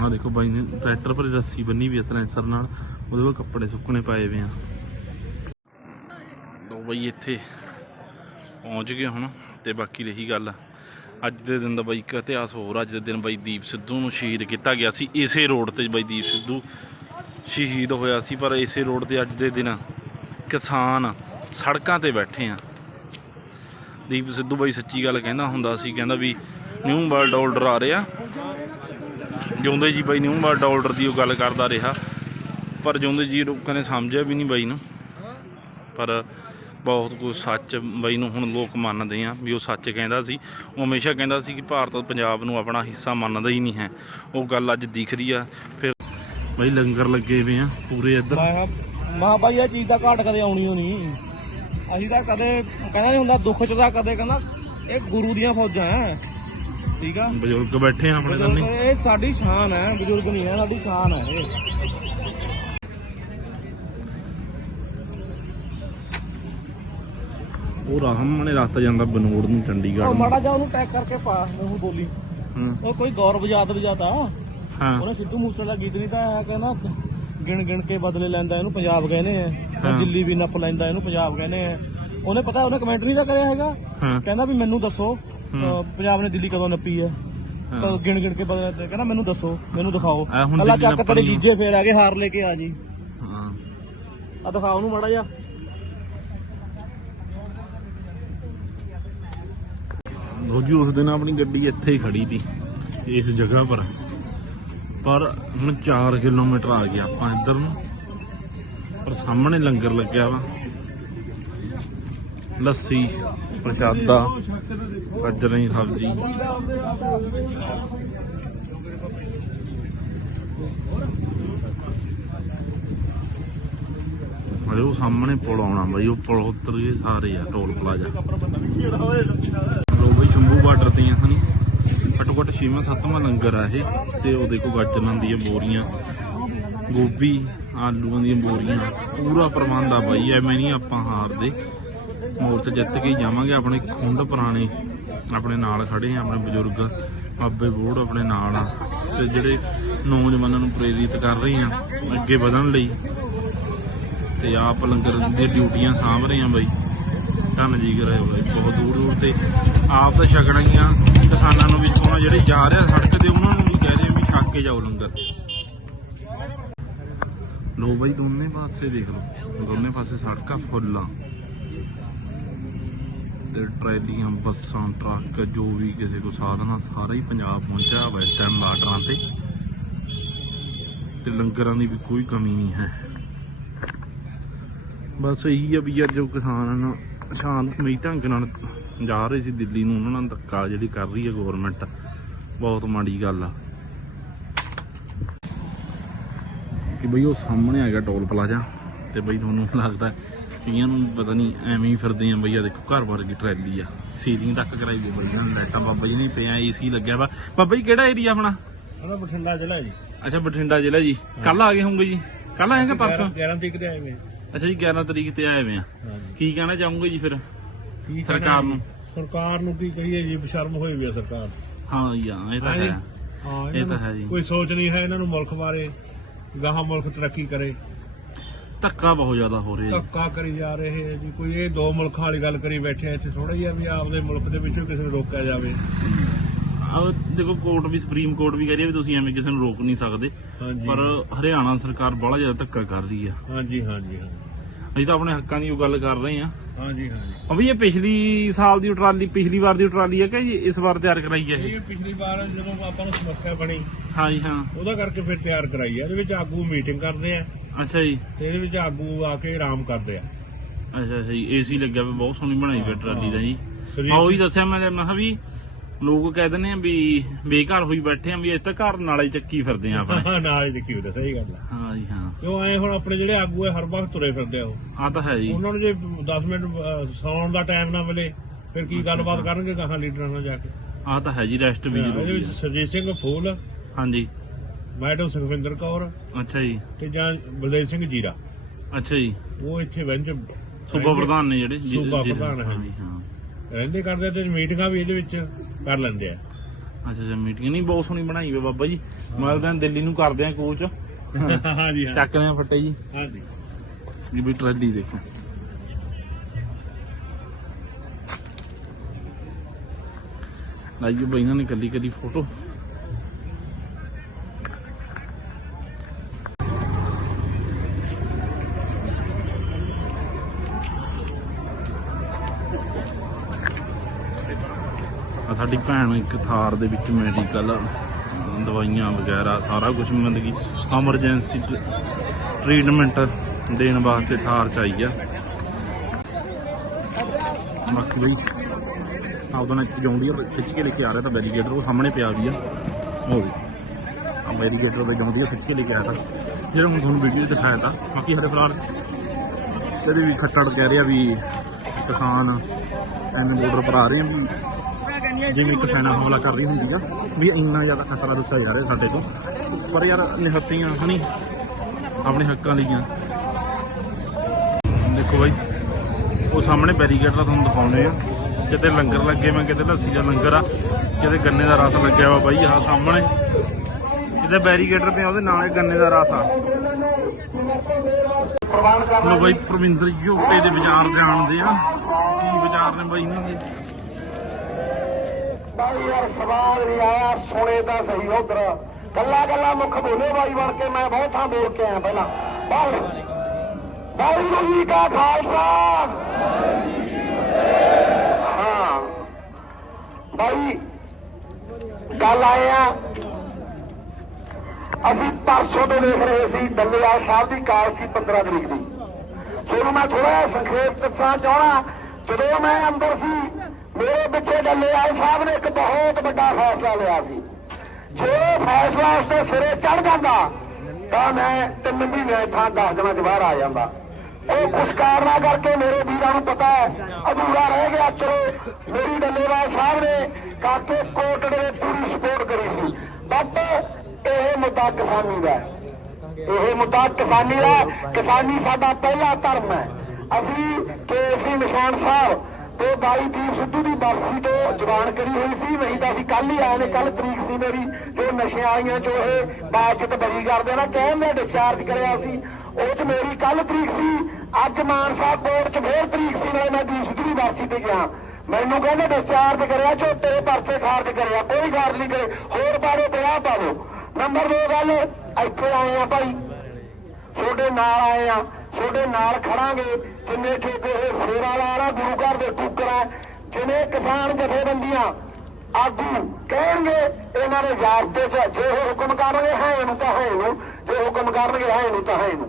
ਆ ਦੇਖੋ ਬਾਈ ਨੇ ਟਰੈਕਟਰ ਪਰ ਰੱਸੀ ਬੰਨੀ ਵੀ ਇਸ ਨਾਲ, ਉਹਦੇ ਕੋਲ ਕੱਪੜੇ ਸੁੱਕਣੇ ਪਏ ਵੇ ਆ। ਲੋ ਬਾਈ ਇੱਥੇ ਪਹੁੰਚ ਗਏ ਹੁਣ ਤੇ ਬਾਕੀ ਰਹੀ ਗੱਲ। ਅੱਜ ਦੇ ਦਿਨ ਦਾ ਬਾਈ ਇੱਕ ਇਤਿਹਾਸ ਹੋਰ ਅੱਜ ਦੇ ਦਿਨ ਬਾਈ ਦੀਪ ਸਿੱਧੂ ਨੂੰ ਸ਼ਹੀਦ ਕੀਤਾ ਗਿਆ ਸੀ। ਇਸੇ ਰੋਡ ਤੇ ਬਾਈ ਦੀਪ ਸਿੱਧੂ ਸ਼ਹੀਦ ਹੋਇਆ ਸੀ, ਪਰ ਇਸੇ ਰੋਡ ਤੇ ਅੱਜ ਦੇ ਦਿਨ ਕਿਸਾਨ ਸੜਕਾਂ ਤੇ ਬੈਠੇ ਆ। ਦੀਪ ਸਿੱਧੂ ਬਾਈ ਸੱਚੀ ਗੱਲ ਕਹਿੰਦਾ ਹੁੰਦਾ ਸੀ, ਕਹਿੰਦਾ ਵੀ ਨਿਊ ਵਰਲਡ ਆਰਡਰ ਆ ਰਿਹਾ। ਜਿਉਂਦੇ ਜੀ ਬਾਈ ਨਿਊ ਵਰਲਡ ਆਰਡਰ ਦੀ ਉਹ ਗੱਲ ਕਰਦਾ ਰਿਹਾ। ਪਰ ਜਿਉਂਦੇ ਜੀ ਲੋਕਾਂ ਨੇ ਸਮਝਿਆ ਵੀ ਨਹੀਂ ਬਾਈ ਨੂੰ। ਪਰ ਬਹੁਤ ਕੁਝ ਸੱਚ ਬਾਈ ਨੂੰ ਹੁਣ ਲੋਕ ਮੰਨਦੇ ਆ ਵੀ ਉਹ ਸੱਚ ਕਹਿੰਦਾ ਸੀ। ਉਹ ਹਮੇਸ਼ਾ ਕਹਿੰਦਾ ਸੀ ਕਿ ਭਾਰਤ ਪੰਜਾਬ ਨੂੰ ਆਪਣਾ ਹਿੱਸਾ ਮੰਨਦਾ ਹੀ ਨਹੀਂ ਹੈ। ਉਹ ਗੱਲ ਅੱਜ ਦਿਖ ਰਹੀ ਆ। ਫਿਰ ਬਈ ਲੰਗਰ ਲੱਗੇ ਵੇ ਆ ਪੂਰੇ ਇੱਧਰ। ਮੈਂ ਮਾ ਬਾਈ ਇਹ ਚੀਜ਼ ਦਾ ਘਾਟ ਕਦੇ ਆਉਣੀ ਓ ਅਸੀਂ ਤਾਂ ਕਦੇ ਕਹਿੰਦਾ ਨਹੀਂ ਹੁੰਦਾ ਦੁੱਖ ਚ ਤਾਂ ਕਦੇ ਕਹਿੰਦਾ ਇਹ ਗੁਰੂ ਦੀਆਂ ਫੌਜਾਂ ਐ। ਠੀਕ ਆ? ਬਜ਼ੁਰਗ ਬੈਠੇ ਆ ਆਪਣੇ ਕੰਨੇ ਇਹ ਸਾਡੀ ਸ਼ਾਨ ਹੈ ਬਜ਼ੁਰਗ ਨਹੀਂ ਹੈ ਸਾਡੀ ਸ਼ਾਨ ਹੈ ਇਹ। ਉਹ ਰਾਹਮਣੇ ਰਸਤਾ ਜਾਂਦਾ ਬਨੋੜ ਨੂੰ ਉਹ ਚੰਡੀਗੜ੍ਹ ਨੂੰ। ਮਾੜਾ ਜਾ ਉਹਨੂੰ ਟੈਗ ਕਰਕੇ ਪਾ ਉਹ ਬੋਲੀ। ਹੂੰ, ਉਹ ਕੋਈ ਗੌਰਵ ਜਾਤ ਵਜਾਤਾ ਹਾਂ। ਉਹਨੇ ਸਿੱਧੂ ਮੂਸੇ ਦਾ ਗੀਤ ਨਹੀਂ ਤਾਂ ਆਇਆ ਕਹਿੰਦਾ ਗਿਣ ਗਿਣ ਕੇ ਬਦਲੇ ਲੈਂਦਾ ਇਹਨੂੰ ਪੰਜਾਬ ਕਹਿੰਦੇ ਆ। ਦਿੱਲੀ ਵੀ ਨੱਪ ਲੈਂਦਾ ਇਹਨੂੰ ਪੰਜਾਬ ਕਹਿੰਦੇ ਆ। ਉਹਨੇ ਪਤਾ ਉਹਨੇ ਕਮੈਂਟ ਨਹੀਂ ਤਾਂ ਕਰਿਆ ਹੈਗਾ। ਕਹਿੰਦਾ ਵੀ ਮੈਨੂੰ ਦੱਸੋ ਪੰਜਾਬ ਨੇ ਦਿੱਲੀ ਕਦੋਂ ਨੱਪੀ ਹੈ? ਤਾਂ ਗਿਣ ਗਿਣ ਕੇ ਬਦਲੇ ਤੇ ਕਹਿੰਦਾ ਮੈਨੂੰ ਦੱਸੋ ਮੈਨੂੰ ਦਿਖਾਓ। ਅੱਲਾ ਚੱਕ ਤੇਰੇ। ਜੀਜੇ ਫੇਰ ਆ ਗਏ ਹਾਰ ਲੈ ਕੇ ਆ ਜੀ। ਹਾਂ। ਆ ਦਿਖਾਓ ਉਹਨੂੰ ਮਾੜਾ ਜਿਹਾ। ਰੋਜੀ ਉਸ ਦਿਨ ਆਪਣੀ ਗੱਡੀ ਇੱਥੇ ਹੀ ਖੜੀ ਸੀ ਇਸ ਜਗ੍ਹਾ ਪਰ। ਪਰ ਹੁਣ 4 ਕਿਲੋਮੀਟਰ ਆ ਗਿਆ ਆਪਾਂ ਇੱਧਰ ਨੂੰ। ਪਰ ਸਾਹਮਣੇ ਲੰਗਰ ਲੱਗਿਆ ਵਾ। ਲੱਸੀ, ਪ੍ਰਸ਼ਾਦਾ ਗਾਜਰਾਂ ਦੀ ਸਬਜ਼ੀ। ਅਰੇ ਉਹ ਸਾਹਮਣੇ ਪੁਲ ਆਉਣਾ ਬਈ, ਉਹ ਪੁਲ ਉੱਤਰ ਗਏ ਸਾਰੇ ਆ, ਟੋਲ ਪਲਾਜ਼ਾ। ਲੋ ਬਈ ਸ਼ੰਭੂ ਬਾਰਡਰ ਤੇ ਆ, ਹਨੀ? ਘੱਟ 6ਵਾਂ 7ਵਾਂ ਲੰਗਰ ਆ ਇਹ ਤੇ ਉਹ ਦੇਖੋ ਗਾਜਰਾਂ ਦੀਆਂ ਬੋਰੀਆਂ, ਗੋਭੀ, ਆਲੂਆਂ ਦੀਆਂ ਬੋਰੀਆਂ, ਪੂਰਾ ਪ੍ਰਬੰਧ ਆ ਬਾਈ, ਐਵੇਂ ਨਹੀਂ ਆਪਾਂ ਹਾਰਦੇ। ਮੋਰਚ ਜਿੱਤ ਕੇ ਜਾਵਾਂਗੇ, ਆਪਣੇ ਖੁੰਡ ਪੁਰਾਣੇ ਆਪਣੇ ਨਾਲ ਖੜੇ ਆ, ਆਪਣੇ ਬਜ਼ੁਰਗ, ਬਾਬੇ ਬੋੜ ਆਪਣੇ ਨਾਲ ਆ, ਤੇ ਜਿਹੜੇ ਨੌਜਵਾਨਾਂ ਨੂੰ ਪ੍ਰੇਰਿਤ ਕਰ ਰਹੇ ਆ, ਅੱਗੇ ਵਧਣ ਲਈ। ਤੇ ਆਪ ਲੰਗਰ ਦੀਆਂ ਡਿਊਟੀਆਂ ਸਾਂਭ ਰਹੇ ਆ ਬਾਈ। ਧੰਨ ਜੀ ਕਰੇ ਬਾਈ, ਬਹੁਤ ਦੂਰ ਦੂਰ ਤੇ ਆਪ ਤਾਂ ਛਕਣਾ ਕਿਸਾਨਾਂ ਨੂੰ ਵੀ ਕੋਣਾ ਜਿਹੜੇ ਜਾ ਰਹੇ ਸੜਕ ਤੇ, ਉਹਨਾਂ ਨੂੰ ਵੀ ਕਹਿ ਰਹੇ ਵੀ ਛੱਕ ਕੇ ਜਾਓ ਲੰਗਰ। ਲੋ ਬਾਈ, ਦੋਨੇ ਪਾਸੇ ਦੇਖ ਲਓ। ਦੋਨੇ ਪਾਸੇ ਸੜਕਾਂ ਫੁੱਲ। ਆ ਤੇ ਟਰੈਲੀਆਂ, ਬੱਸਾਂ, ਟਰੱਕ, ਜੋ ਵੀ ਕਿਸੇ ਕੋ ਸਾਧਨ ਆ ਸਾਰਾ ਹੀ ਪੰਜਾਬ ਪਹੁੰਚਿਆ ਵਾ ਇਸ ਟਾਈਮ ਬਾਰਡਰਾਂ ਤੇ। ਤੇ ਲੰਗਰਾਂ ਦੀ ਵੀ ਕੋਈ ਕਮੀ ਨਹੀਂ ਹੈ। ਬਸ ਇਹੀ ਆ ਵੀ ਅੱਜ ਜੋ ਕਿਸਾਨ ਸ਼ਾਂਤਮਈ ਢੰਗ ਨਾਲ ਜਾ ਰਹੇ ਸੀ ਦਿੱਲੀ ਨੂੰ ਉਹਨਾਂ ਨਾਲ ਧੱਕਾ ਜਿਹੜੀ ਕਰ ਰਹੀ ਹੈ ਗਵਰਨਮੈਂਟ ਬਹੁਤ ਮਾੜੀ ਗੱਲ ਆ। ਕਿ ਬਈ ਉਹ ਸਾਹਮਣੇ ਹੈਗਾ ਟੋਲ ਪਲਾਜ਼ਾ ਤੇ ਬਈ ਤੁਹਾਨੂੰ ਲੱਗਦਾ ਕਈਆਂ ਨੂੰ ਪਤਾ ਨਹੀਂ ਐਵੇਂ ਹੀ ਫਿਰਦੇ ਆ ਬਈ ਆ ਦੇਖੋ ਘਰ ਵਰਗੀ ਟਰੈਲੀ ਆ। ਸੀਲਿੰਗ ਤੱਕ ਕਰਾਈ ਦੀ ਬਈ ਨਾ ਲਾਈਟਾਂ ਬਾਬਾ ਜੀ ਨੇ ਪਿਆ ਏਸੀ ਲੱਗਿਆ ਵਾ। ਬਾਬਾ ਜੀ ਕਿਹੜਾ ਏਰੀਆ ਆਪਣਾ? ਉਹਦਾ ਬਠਿੰਡਾ ਜ਼ਿਲ੍ਹਾ ਜੀ। ਅੱਛਾ ਬਠਿੰਡਾ ਜ਼ਿਲ੍ਹਾ ਜੀ। ਕੱਲ ਆ ਗਏ ਹੋਣਗੇ ਜੀ? ਕੱਲ ਆਏਗਾ ਪਰਸੋਂ? 11 ਤਰੀਕ ਤੇ ਆਏ ਮੈਂ ਅੱਛਾ ਜੀ 11 ਤਰੀਕ ਤੇ ਆਏ ਵੇ ਆ। ਹਾਂਜੀ। ਕੀ ਕਹਿਣਾ ਚਾਹੋਗੇ ਜੀ ਫਿਰ? ਕੀ ਸਰਕਾਰ ਕਹਿਣਾ ਨੂੰ? ਸਰਕਾਰ ਨੂੰ ਕੀ ਕਹੀਏ ਜੀ ਬਸ਼ਰਮ ਹੋਈ ਵੀ ਆ ਸਰਕਾਰ। ਹਾਂ ਜੀ ਹਾਂ ਇਹ ਤਾਂ। ਹੈ ਹਾਂ। ਇਹ ਇਹਨਾਂ ਤਾਂ ਹੈ ਨੂੰ ਜੀ। ਕੋਈ ਸੋਚ ਨਹੀਂ ਹੈ ਇਹਨਾਂ ਨੂੰ ਮੁਲਕ ਬਾਰੇ ਗਾਹਾਂ ਮੁਲਕ ਤਰੱਕੀ ਕਰੇ। ਧੱਕਾ ਬਹੁਤ ਜ਼ਿਆਦਾ ਹੋ ਰਿਹਾ ਜੀ। ਧੱਕਾ ਕਰੀ ਜਾ ਰਹੇ ਹੈ ਜੀ। ਕੋਈ ਇਹ ਦੋ ਮੁਲਕਾਂ ਵਾਲੀ ਗੱਲ ਕਰੀ ਬੈਠੇ ਆ ਇੱਥੇ ਥੋੜਾ ਜਿਹਾ ਵੀ ਆਪਦੇ ਮੁਲਕ ਦੇ ਵਿੱਚੋਂ ਕਿਸੇ ਨੂੰ ਰੋਕਿਆ ਜਾਵੇ। ਆਹ ਦੇਖੋ ਕੋਰਟ ਵੀ ਸੁਪਰੀਮ ਕੋਰਟ ਵੀ ਕਹਿ ਰਹੀ ਹੈ ਵੀ ਤੁਸੀਂ ਐਵੇਂ ਕਿਸੇ ਨੂੰ ਰੋਕ ਨਹੀਂ ਸਕਦੇ। ਹਾਂਜੀ। ਪਰ ਹਰਿਆਣਾ ਸਰਕਾਰ ਬੜਾ ਜ਼ਿਆਦਾ ਧੱਕਾ ਕਰ ਰਹੀ ਆ। ਹਾਂਜੀ ਹਾਂਜੀ ਹਾਂਜੀ। ਅਸੀਂ ਤਾਂ ਆਪਣੇ ਹੱਕਾਂ ਦੀ ਉਹ ਗੱਲ ਕਰ ਰਹੇ ਆ। ਹਾਂਜੀ ਹਾਂਜੀ। ਉਹ ਵੀ ਇਹ ਪਿਛਲੀ ਸਾਲ ਦੀ ਟਰਾਲੀ ਪਿਛਲੀ ਵਾਰ ਦੀ ਟਰਾਲੀ ਹੈ ਕਿ ਜੀ ਇਸ ਵਾਰ ਤਿਆਰ ਕਰਾਈ ਹੈ ਇਹ? ਇਹ ਪਿਛਲੀ ਵਾਰ ਜਦੋਂ ਆਪਾਂ ਨੂੰ ਸਮੱਸਿਆ ਬਣੀ ਹਾਂ ਜੀ ਹਾਂ। ਉਹਦਾ ਕਰਕੇ ਫਿਰ ਤਿਆਰ ਕਰਾਈ ਆ। ਇਹਦੇ ਵਿੱਚ ਆਗੂ ਮੀਟਿੰਗ ਕਰਦੇ ਆ। ਅੱਛਾ ਜੀ। ਤੇ ਇਹਦੇ ਵਿੱਚ ਆਗੂ ਆ ਕੇ ਆਰਾਮ ਕਰਦੇ ਆ। ਅੱਛਾ ਅੱਛਾ ਜੀ। ਏਸੀ ਲੱਗਿਆ ਹੋਇਆ ਬਹੁਤ ਸੋਹਣੀ ਬਣਾਈ ਹੋਈ ਟਰਾਲੀ ਦਾ ਜੀ। ਮੈਂ ਉਹੀ ਦੱਸਿਆ ਮੈਂ ਮੈਂ ਕਿਹਾ ਵੀ ਲੋਕ ਕਹਿ ਦਿੰਦੇ ਆ ਵੀ ਬੇਘਰ ਹੋਈ ਬੈਠੇ ਆ ਵੀ ਤਾਂ ਘਰ ਨਾਲੇ ਚੱਕੀ ਫਿਰਦੇ ਆ ਆਪਣੇ। ਹਾਂ ਨਾਲ ਚੱਕੀ ਹੁੰਦਾ ਸਹੀ ਗੱਲ ਆ। ਹਾਂ ਜੀ ਹਾਂ। ਕਿਉਂ ਐ ਹੁਣ ਆਪਣੇ ਜਿਹੜੇ ਆਗੂ ਆ ਹਰ ਵਕਤ ਤੁਰੇ ਫਿਰਦੇ ਆ ਉਹ। ਆ ਤਾਂ ਹੈ ਜੀ। ਉਹਨਾਂ ਨੂੰ ਜੇ 10 ਮਿੰਟ ਅਹ, ਸੌਣ ਦਾ ਟਾਈਮ ਨਾ ਮਿਲੇ ਫਿਰ ਕੀ ਗੱਲਬਾਤ ਕਰਨਗੇ ਕਹਾਂ ਲੀਡਰਾਂ ਨਾਲ ਜਾ ਕੇ? ਆ ਤਾਂ ਹੈ ਜੀ ਰੈਸਟ ਵੀ ਇਹਦੇ ਜ਼ਰੂਰੀ ਵਿੱਚ ਸਰਜੀਤ ਸਿੰਘ ਫੂਲ ਹਾਂਜੀ। ਮੈਡਮ ਸੁਖਵਿੰਦਰ ਕੌਰ ਅੱਛਾ ਜੀ। ਤੇ ਜਾਂ ਬਲਦੇਵ ਸਿੰਘ ਜੀਰਾ। ਅੱਛਾ ਜੀ। ਉਹ ਇੱਥੇ ਬੈਂਚ ਸੂਬਾ ਪ੍ਰਧਾਨ ਨੇ ਜਿਹੜੇ ਜੀ- ਸੂਬਾ ਜੀ- ਪ੍ਰਧਾਨ ਹੈ। ਹਾਂ ਜੀ, ਹਾਂ। ਰਹਿੰਦੇ ਕਰਦੇ ਤੇ ਮੀਟਿੰਗਾਂ ਵੀ ਇਹਦੇ ਵਿੱਚ ਕਰ ਲੈਂਦੇ ਆ। ਅੱਛਾ ਅੱਛਾ ਮੀਟਿੰਗ ਨਹੀਂ ਬਹੁਤ ਸੋਹਣੀ ਬਣਾਈ ਹੋਈ ਬਾਬਾ ਜੀ। ਮੈਂ ਤਾਂ ਦਿੱਲੀ ਨੂੰ ਕਰਦੇ ਆ ਕੋਚ। ਹਾਂਜੀ ਹਾਂ ਚੱਕਦੇ ਆ ਫੱਟੇ ਜੀ। ਹਾਂਜੀ। ਇਹ ਵੀ ਟਰਾਲੀ ਦੇਖੋ। ਲਾਈਓ ਬਈਨਾਂ ਨੇ ਕੱਲੀ ਕੱਲੀ ਫੋਟੋ। ਸਾਡੀ ਭੈਣ ਇੱਕ ਥਾਰ ਦੇ ਵਿੱਚ ਮੈਡੀਕਲ ਦਵਾਈਆਂ ਵਗੈਰਾ, ਸਾਰਾ ਕੁਝ ਮਤਲਬ ਕਿ ਐਮਰਜੈਂਸੀ ਟ੍ਰੀਟਮੈਂਟ ਦੇਣ ਵਾਸਤੇ ਥਾਰ ਚਾਹੀਦੀ ਆ। ਬਾਕੀ ਬਈ ਆਪਦਾ ਨਾਲ ਜੌਂਡੀਅਰ ਖਿੱਚ ਕੇ ਲੈ ਕੇ ਆ ਰਿਹਾ ਤਾਂ ਬੈਰੀਗੇਟਰ ਉਹ ਸਾਹਮਣੇ ਪਿਆ ਵੀ ਆ। ਉਹ ਵੀ। ਆ ਬੈਰੀਗੇਟਰ ਤੇ ਜੌਂਡੀਅਰ ਖਿੱਚ ਕੇ ਲੈ ਕੇ ਆਇਆ ਤਾਂ। ਜਿਹੜਾ ਹੁਣ ਤੁਹਾਨੂੰ ਵੀਡੀਓ ਦਿਖਾਇਆ ਤਾਂ, ਬਾਕੀ ਹਰੇ ਫਿਲਹਾਲ ਇਹਦੇ ਵੀ ਖੱਟੜ ਕਹਿ ਰਿਹਾ ਵੀ ਕਿਸਾਨ ਐਨ ਬਾਰਡਰ ਪਰ ਆ ਰਹੇ ਆ ਵੀ ਜਿਵੇਂ ਇੱਕ ਸੈਨਾ ਹਮਲਾ ਕਰ ਰਹੀ ਹੁੰਦੀ ਆ, ਵੀ ਇੰਨਾ ਜ਼ਿਆਦਾ ਖਤਰਾ ਦੱਸਿਆ ਜਾ ਰਿਹਾ ਸਾਡੇ ਤੋਂ। ਪਰ ਯਾਰ, ਨਿਹੱਤੀਆਂ ਹਣੀ ਆਪਣੇ ਹੱਕਾਂ ਲਈਆਂ ਦੇਖੋ ਬਾਈ, ਉਹ ਸਾਹਮਣੇ ਬੈਰੀਗੇਡ ਦਾ ਤੁਹਾਨੂੰ ਦਿਖਾਉਨੇ ਆ। ਕਿਤੇ ਲੰਗਰ ਲੱਗੇ ਮੈਂ, ਕਿਤੇ ਲੱਸੀ ਦਾ ਲੰਗਰ ਆ, ਕਿਤੇ ਗੰਨੇ ਦਾ ਰਸ ਲੱਗਿਆ ਵਾ ਬਾਈ, ਆਹ ਸਾਹਮਣੇ। ਕਿਤੇ ਬੈਰੀਗੇਟਰ ਪਿਆ, ਉਹਦੇ ਨਾਲ ਗੰਨੇ ਦਾ ਰਸ ਆ। ਲੋ ਬਾਈ, ਪ੍ਰਵਿੰਦਰ ਝੋਟੇ ਦੇ ਵਿਚਾਰ ਜਾਣਦੇ ਆ। ਕੀ ਵਿਚਾਰ ਨੇ ਬਾਈ, ਇਹਨਾਂ ਦੇ ਬਾਈ ਯਾਰ ਸਵਾਲ ਨਹੀਂ ਆਇਆ, ਸੁਣੇ ਤਾਂ ਸਹੀ ਉਧਰ। ਕੱਲਾ ਕੱਲਾ ਮੁੱਖ ਬੋਲੇ ਬਾਈ ਬਣ ਕੇ ਮੈਂ ਬਹੁਤ ਥਾਂ ਬੋਲ ਕੇ ਆਇਆ ਪਹਿਲਾਂ। ਬਾਈ ਵਾਹਿਗੁਰੂ ਜੀ ਕਾ ਖਾਲਸਾ। ਹਾਂ। ਬਾਈ, ਗੱਲ ਆਏ ਆ। ਅਸੀਂ ਪਰਸੋਂ ਤੋਂ ਦੇਖ ਰਹੇ ਸੀ ਦੱਲੇਵਾਲ ਸਾਹਿਬ ਦੀ ਕਾਲ ਸੀ 15 ਤਰੀਕ ਦੀ। ਤੁਹਾਨੂੰ ਮੈਂ ਥੋੜਾ ਜਿਹਾ ਸੰਖੇਪ ਦੱਸਣਾ ਚਾਹਣਾ ਜਦੋਂ ਮੈਂ ਅੰਦਰ ਸੀ ਮੇਰੇ ਪਿੱਛੇ ਡੱਲੇਵਾਲ ਸਾਹਿਬ ਨੇ ਇੱਕ ਬਹੁਤ ਵੱਡਾ ਫੈਸਲਾ ਲਿਆ ਸੀ। ਜੇ ਉਹ ਫੈਸਲਾ ਉਸਦੇ ਸਿਰੇ ਚੜ ਜਾਂਦਾ, ਤਾਂ ਮੈਂ ਤਿੰਨ ਮਹੀਨੇ ਥਾਂ 10 ਦਿਨਾਂ ਚ ਬਾਹਰ ਆ ਜਾਂਦਾ। ਉਹ ਕੁਛ ਕਾਰਨਾਂ ਕਰਕੇ ਮੇਰੇ ਵੀਰਾਂ ਨੂੰ ਪਤਾ ਹੈ, ਅਧੂਰਾ ਰਹਿ ਗਿਆ ਚਲੋ। ਮੇਰੀ ਡੱਲੇਵਾਲ ਸਾਹਿਬ ਨੇ ਕਾਕੇ ਕੋਟੜੇ ਨੇ ਪੂਰੀ ਸਪੋਰਟ ਕਰੀ ਸੀ। ਬਟ ਇਹ ਮੁੱਦਾ ਕਿਸਾਨੀ ਦਾ ਇਹ ਮੁੱਦਾ ਕਿਸਾਨੀ ਦਾ, ਕਿਸਾਨੀ ਸਾਡਾ ਪਹਿਲਾ ਧਰਮ ਹੈ। ਅਸੀਂ ਕੇਸੀ ਨਿਸ਼ਾਨ ਸਾਹਿਬ ਤੇ ਬਾਈ ਦੀਪ ਸਿੱਧੂ ਦੀ ਬਰਸੀ ਤੋਂ ਜਵਾਨ ਕਰੀ ਹੋਈ ਸੀ। ਨਹੀਂ ਤਾਂ ਅਸੀਂ ਕੱਲ ਹੀ ਆਏ ਨੇ ਕੱਲ ਤਰੀਕ ਸੀ ਮੇਰੀ ਜੋ ਨਸ਼ਿਆਂ ਵਾਲੀਆਂ ਚੋਂ ਇਹ ਬਾਜਤ ਬਰੀ ਕਰਦੇ ਨਾ, ਕਹਿੰਦੇ ਡਿਸਚਾਰਜ ਕਰਿਆ ਸੀ। ਉਹ ਚ ਮੇਰੀ ਕੱਲ ਤਰੀਕ ਸੀ, ਅੱਜ ਮਾਨ ਸਾਹਿਬ ਕੋਰਟ ਚ ਫੇਰ ਤਰੀਕ ਸੀ, ਨਾਲੇ ਮੈਂ ਦੀਪ ਸਿੱਧੂ ਦੀ ਬਰਸੀ ਤੇ ਗਿਆ। ਮੈਨੂੰ ਕਹਿੰਦੇ ਡਿਸਚਾਰਜ ਕਰਿਆ ਚੋ ਤੇਰੇ ਪਰਚੇ ਖਾਰਜ ਕਰਿਆ, ਕੋਈ ਖਾਰਜ ਨਹੀਂ ਕਰੇ ਹੋਰ ਪਾੜੋ ਵਿਆਹ ਪਾਵੋ ਨੰਬਰ 2 ਗੱਲ, ਇੱਥੇ ਆਏ ਆ ਭਾਈ, ਤੁਹਾਡੇ ਨਾਲ ਆਏ ਆ। ਤੁਹਾਡੇ ਨਾਲ ਖੜਾਂਗੇ, ਜਿੰਨੇ ਠੇਕੇ ਇਹ ਸੇਰਾ ਵਾਲਾ ਗੁਰੂ ਘਰ ਦੇ ਟੁਕੜਾ ਜਿਵੇਂ ਕਿਸਾਨ ਜਥੇਬੰਦੀਆਂ ਆਗੂ ਕਹਿਣਗੇ, ਇਹਨਾਂ ਦੇ ਜ਼ਾਬਤੇ ਚ ਜੇ ਇਹ ਹੁਕਮ ਕਰਨਗੇ, ਹੈ ਇਹਨੂੰ ਤਾਂ ਹੈ ਇਹਨੂੰ, ਜੇ ਹੁਕਮ ਕਰਨਗੇ, ਹੈ ਇਹਨੂੰ ਤਾਂ ਹੈ ਇਹਨੂੰ।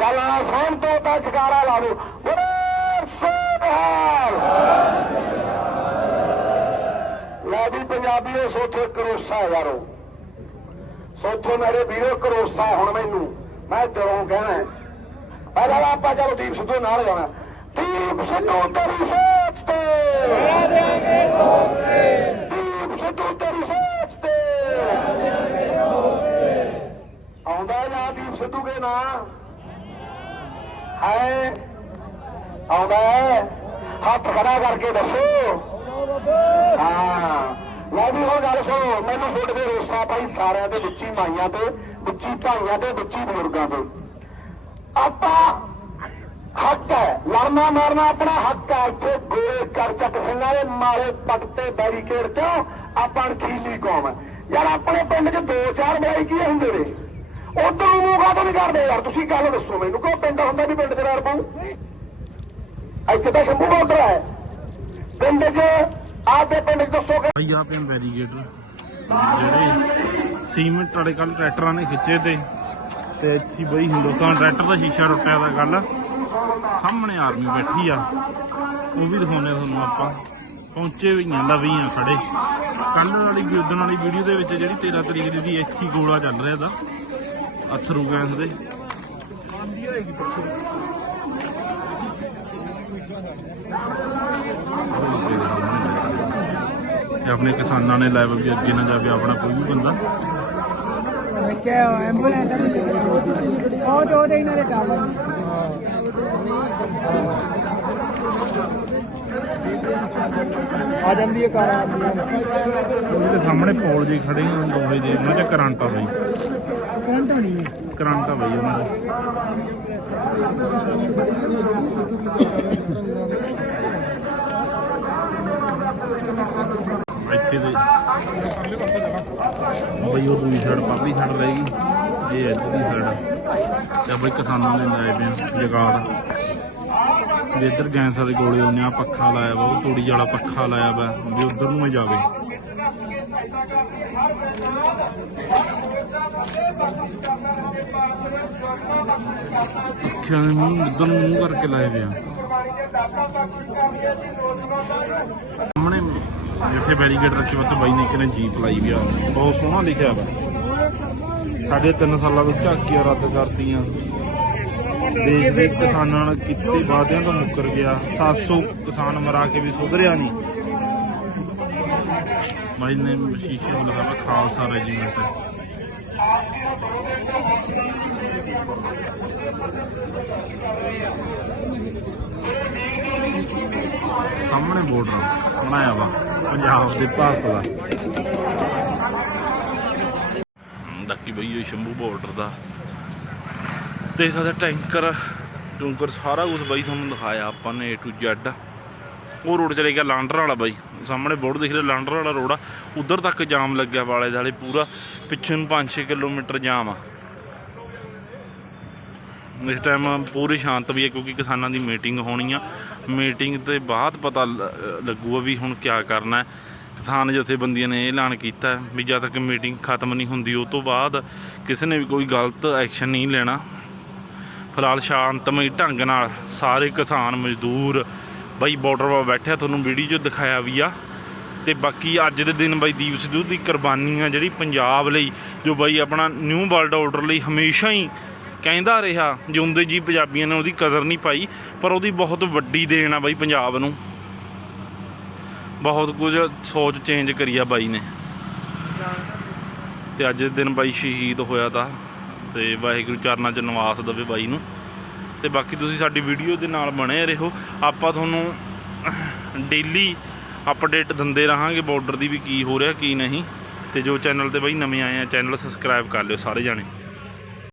ਗੱਲ ਆ ਸਹਿਮ ਤੋਂ ਤਾਂ ਛਕਾਰਾ ਲਾ ਲਓ ਬੋਲੇ ਸੋਭਾਲ ਲੈ ਵੀ ਪੰਜਾਬੀਓ, ਸੋਥੇ ਕਰੋਸਾ ਯਾਰੋ। ਸੋਚੋ ਮੇਰੇ ਵੀਰੋ, ਕਰੋਸਾ ਹੁਣ ਮੈਨੂੰ। ਮੈਂ ਦਿਲੋਂ ਕਹਿਣਾ ਪਹਿਲਾਂ ਤਾਂ ਆਪਾਂ ਚਲੋ ਦੀਪ ਸਿੱਧੂ ਨਾਲ ਜਾਣਾ। ਦੀਪ ਸਿੱਧੂ ਤੇਰੀ ਸੋਚ ਤੇ। ਦੀਪ ਸਿੱਧੂ ਤੇਰੀ ਸੋਚ ਤੇ। ਆਉਂਦਾ ਜਾਂ ਦੀਪ ਸਿੱਧੂ ਕੇ ਨਾਂ। ਹੈ। ਆਉਂਦਾ ਹੈ? ਹੱਥ ਖੜਾ ਕਰਕੇ ਦੱਸੋ। ਹਾਂ। ਲੈ ਵੀ ਹੁਣ ਗੱਲ ਸੁਣੋ, ਮੈਨੂੰ ਤੁਹਾਡੇ ਰੋਸਾ ਭਾਈ ਸਾਰਿਆਂ ਦੇ ਵਿੱਚੀ ਮਾਈਆਂ ਤੇ, ਵਿੱਚੀ ਭਾਈਆਂ ਤੇ, ਵਿੱਚੀ ਬਜ਼ੁਰਗਾਂ ਤੇ। ਆਪਾਂ ਹੱਕ ਹੈ, ਲੜਨਾ ਮਾਰਨਾ ਆਪਣਾ ਹੱਕ ਹੈ। ਇੱਥੇ ਗੋਲੇ ਕਰ ਚੱਕ ਸਿੰਘਾਂ ਦੇ ਮਾਰੇ ਪੱਟ ਬੈਰੀਕੇਡ ਕਿਉਂ ਆਪਾਂ ਅਣਖੀਲੀ ਕੌਮ ਹੈ। ਯਾਰ ਆਪਣੇ ਪਿੰਡ 'ਚ ਦੋ ਚਾਰ ਬੜਾਈ ਕੀ ਹੁੰਦੇ ਨੇ। ਉਧਰ ਨੂੰ ਕਾਹਤੋਂ ਨਹੀਂ ਕਰਦੇ? ਯਾਰ ਤੁਸੀਂ ਗੱਲ ਦੱਸੋ ਮੈਨੂੰ, ਕਿਉਂ ਪਿੰਡ ਹੁੰਦਾ ਵੀ ਪਿੰਡ 'ਚ ਰਹਿ ਪਊ? ਇੱਥੇ ਤਾਂ ਸ਼ੰਭੂ ਬਾਰਡਰ ਹੈ। ਪਿੰਡ 'ਚ ਆਪਦੇ ਪਿੰਡ 'ਚ ਦੱਸੋ ਕਿ ਭਾਈ ਆ ਪੇ ਬੈਰੀਗੇਟਰ ਜਿਹੜੇ ਸੀਮੈਂਟ ਵਾਲੇ ਕੱਲ ਟਰੈਕਟਰਾਂ ਨੇ ਖਿੱਚੇ ਤੇ ਤੇ ਇੱਥੇ ਬਈ ਹਿੰਦੁਸਤਾਨ ਟਰੈਕਟਰ ਦਾ ਸ਼ੀਸ਼ਾ ਟੁੱਟਿਆ ਦਾ ਕੱਲ ਸਾਹਮਣੇ ਆਰਮੀ ਬੈਠੀ ਆ। ਉਹ ਵੀ ਦਿਖਾਉਣੇ ਤੁਹਾਨੂੰ ਆਪਾਂ। ਪਹੁੰਚੇ ਵੀ ਆ ਲਵੀ ਆ ਖੜੇ। ਕੱਲ ਵਾਲੀ ਉਦਣ ਵਾਲੀ ਵੀਡੀਓ ਦੇ ਵਿੱਚ ਜਿਹੜੀ 13 ਤਰੀਕ ਦੀ ਇੱਥੇ ਗੋਲਾ ਚੱਲ ਰਿਹਾ ਦਾ ਅਥਰੂ ਗੈਸ ਦੇ। ਤੇ ਆਪਣੇ ਕਿਸਾਨਾਂ ਨੇ ਲੈਵਲ ਵੀ ਅੱਗੇ ਨਾ ਜਾਵੇ ਆਪਣਾ ਕੋਈ ਵੀ ਬੰਦਾ। ਬੱਚੇ ਐਂਬੂਲੈਂਸ ਉਹ ਦੋ ਦੇ ਇਹਨਾਂ ਦੇ ਟਾਵਰ ਆ ਜਾਂਦੀ ਹੈ ਕਾਰ ਉਹਦੇ ਸਾਹਮਣੇ ਪੋਲ ਜੀ ਖੜੇ ਆ ਦੋਵੇਂ ਜੀ ਉਹਨਾਂ 'ਚ ਕਰੰਟ ਆ ਬਈ। ਕਰੰਟ ਹੋਣੀ ਹੈ। ਕਰੰਟ ਆ ਬਈ ਉਹਨਾਂ ਦਾ। ਇੱਥੇ ਦੇ। ਬਈ ਉਹ ਦੂਜੀ ਸਾਈਡ ਪਾਪੀ ਸਾਈਡ ਰਹਿ ਗਈ। ਇਹ ਇੱਧਰ ਦੀ ਸਾਈਡ ਤੇ ਬਈ ਕਿਸਾਨਾਂ ਨੇ ਲਾਏ ਪਏ ਜਗਾੜ। ਇੱਧਰ ਗੈਸਾਂ ਦੇ ਗੋਲੇ ਆਉਂਦੇ ਆ ਪੱਖਾ ਲਾਇਆ ਵਾ, ਉਹ ਤੂੜੀ ਵਾਲਾ ਪੱਖਾ ਲਾਇਆ ਵਾ, ਵੀ ਉਧਰ ਨੂੰ ਹੀ ਜਾਵੇ। ਅੱਖਾਂ ਦੇ ਮੂੰਹ ਉਧਰ ਨੂੰ ਮੂੰਹ ਕਰਕੇ ਲਾਏ ਵੇ ਸਾਹਮਣੇ ਜਿੱਥੇ ਬੈਰੀਕੇਡ ਰੱਖੇ ਉੱਥੇ ਬਾਈ ਨੇ ਕਿਨੇ ਜੀਪ ਲਾਈ ਵੀ ਆ। ਬਹੁਤ ਸੋਹਣਾ ਲਿਖਿਆ ਵਾ। ਸਾਡੇ 3 ਸਾਲਾਂ ਵਿੱਚ ਝਾਕੀਆਂ ਰੱਦ ਕਰਤੀਆਂ। ਦੇਸ਼ ਦੇ ਕਿਸਾਨਾਂ ਨਾਲ ਕੀਤੇ ਵਾਅਦਿਆਂ ਤੋਂ ਮੁੱਕਰ ਗਿਆ। 700 ਕਿਸਾਨ ਮਰਾ ਕੇ ਵੀ ਸੁਧਰਿਆ ਨਹੀਂ। ਬਾਈ ਨੇ ਸ਼ੀਸ਼ੇ ਨੂੰ ਲਗਾਵਾ ਖਾਲਸਾ ਰੈਜੀਮੈਂਟ। ਸਾਹਮਣੇ ਬਾਰਡਰ ਬਣਾਇਆ ਵਾ। ਪੰਜਾਬ ਦੇ ਭਾਰਤ ਦਾ। ਲੱਕੀ ਬਈ ਸ਼ੰਭੂ ਬਾਰਡਰ ਦਾ। ਤੇ ਸਕਦੇ ਟੈਂਕਰ ਟੁੰਕਰ ਸਾਰਾ ਕੁਝ ਬਾਈ ਤੁਹਾਨੂੰ ਦਿਖਾਇਆ ਆਪਾਂ ਨੇ A to Z ਉਹ ਰੋਡ ਚਲੇ ਗਿਆ ਲਾਂਡਰ ਵਾਲਾ ਬਾਈ। ਸਾਹਮਣੇ ਬੋਰਡ ਦਿਖ ਰਿਹਾ ਲਾਂਡਰ ਵਾਲਾ ਰੋਡ ਆ। ਉਧਰ ਤੱਕ ਜਾਮ ਲੱਗਿਆ ਵਾਲੇ ਦਾਲੇ ਪੂਰਾ। ਪਿੱਛੇ ਨੂੰ 5-6 ਕਿਲੋਮੀਟਰ ਜਾਮ ਆ। ਇਸ ਟਾਈਮ ਪੂਰੀ ਸ਼ਾਂਤ ਵੀ ਹੈ ਕਿਉਂਕਿ ਕਿਸਾਨਾਂ ਦੀ ਮੀਟਿੰਗ ਹੋਣੀ ਆ। ਮੀਟਿੰਗ ਤੇ ਬਾਅਦ ਪਤਾ ਲ- ਲੱਗੂਗਾ ਵੀ ਹੁਣ ਕੀ ਕਰਨਾ ਹੈ। ਕਿਸਾਨ ਜਥੇਬੰਦੀਆਂ ਨੇ ਇਹ ਐਲਾਨ ਕੀਤਾ ਵੀ ਜਦ ਤੱਕ ਮੀਟਿੰਗ ਖਤਮ ਨਹੀਂ ਹੁੰਦੀ ਉਸ ਤੋਂ ਬਾਅਦ ਕਿਸੇ ਨੇ ਵੀ ਕੋਈ ਗਲਤ ਐਕਸ਼ਨ ਨਹੀਂ ਲੈਣਾ। ਫਿਲਹਾਲ ਸ਼ਾਂਤਮਈ ਢੰਗ ਨਾਲ ਸਾਰੇ ਕਿਸਾਨ ਮਜ਼ਦੂਰ ਬਾਈ ਬਾਰਡਰ 'ਤੇ ਬੈਠਿਆ ਤੁਹਾਨੂੰ ਵੀਡੀਓ 'ਚ ਦਿਖਾਇਆ ਵੀ ਆ। ਤੇ ਬਾਕੀ ਅੱਜ ਦੇ ਦਿਨ ਬਾਈ ਦੀਪ ਸਿੱਧੂ ਦੀ ਕੁਰਬਾਨੀ ਆ ਜਿਹੜੀ ਪੰਜਾਬ ਲਈ, ਜੋ ਬਾਈ ਆਪਣਾ ਨਿਊ ਵਰਲਡ ਆਰਡਰ ਲਈ ਹਮੇਸ਼ਾ ਹੀ ਕਹਿੰਦਾ ਰਿਹਾ, ਜਿਉਂਦੇ ਜੀ ਪੰਜਾਬੀਆਂ ਨੇ ਉਹਦੀ ਕਦਰ ਨਹੀਂ ਪਾਈ, ਪਰ ਉਹਦੀ ਬਹੁਤ ਵੱਡੀ ਦੇਣ ਆ ਬਾਈ ਪੰਜਾਬ ਨੂੰ। ਬਹੁਤ ਕੁਝ ਸੋਚ ਚੇਂਜ ਕਰੀ ਆ ਬਾਈ ਨੇ। ਤੇ ਅੱਜ ਦੇ ਦਿਨ ਬਾਈ ਸ਼ਹੀਦ ਹੋਇਆ ਤਾਂ, ਤੇ ਵਾਹਿਗੁਰੂ ਚਰਨਾਂ 'ਚ ਨਿਵਾਸ ਦੇਵੇ ਬਾਈ ਨੂੰ। ਤੇ ਬਾਕੀ ਤੁਸੀਂ ਸਾਡੀ ਵੀਡੀਓ ਦੇ ਨਾਲ ਬਣੇ ਰਹੋ। ਆਪਾਂ ਤੁਹਾਨੂੰ ਡੇਲੀ ਅਪਡੇਟ ਦਿੰਦੇ ਰਹਾਂਗੇ ਬਾਰਡਰ ਦੀ ਵੀ ਕੀ ਹੋ ਰਿਹਾ, ਕੀ ਨਹੀਂ। ਤੇ ਜੋ ਚੈਨਲ ਤੇ ਬਾਈ ਨਵੇਂ ਆਏ ਆ ਚੈਨਲ ਸਬਸਕ੍ਰਾਈਬ ਕਰ ਲਿਓ ਸਾਰੇ ਜਾਣੇ।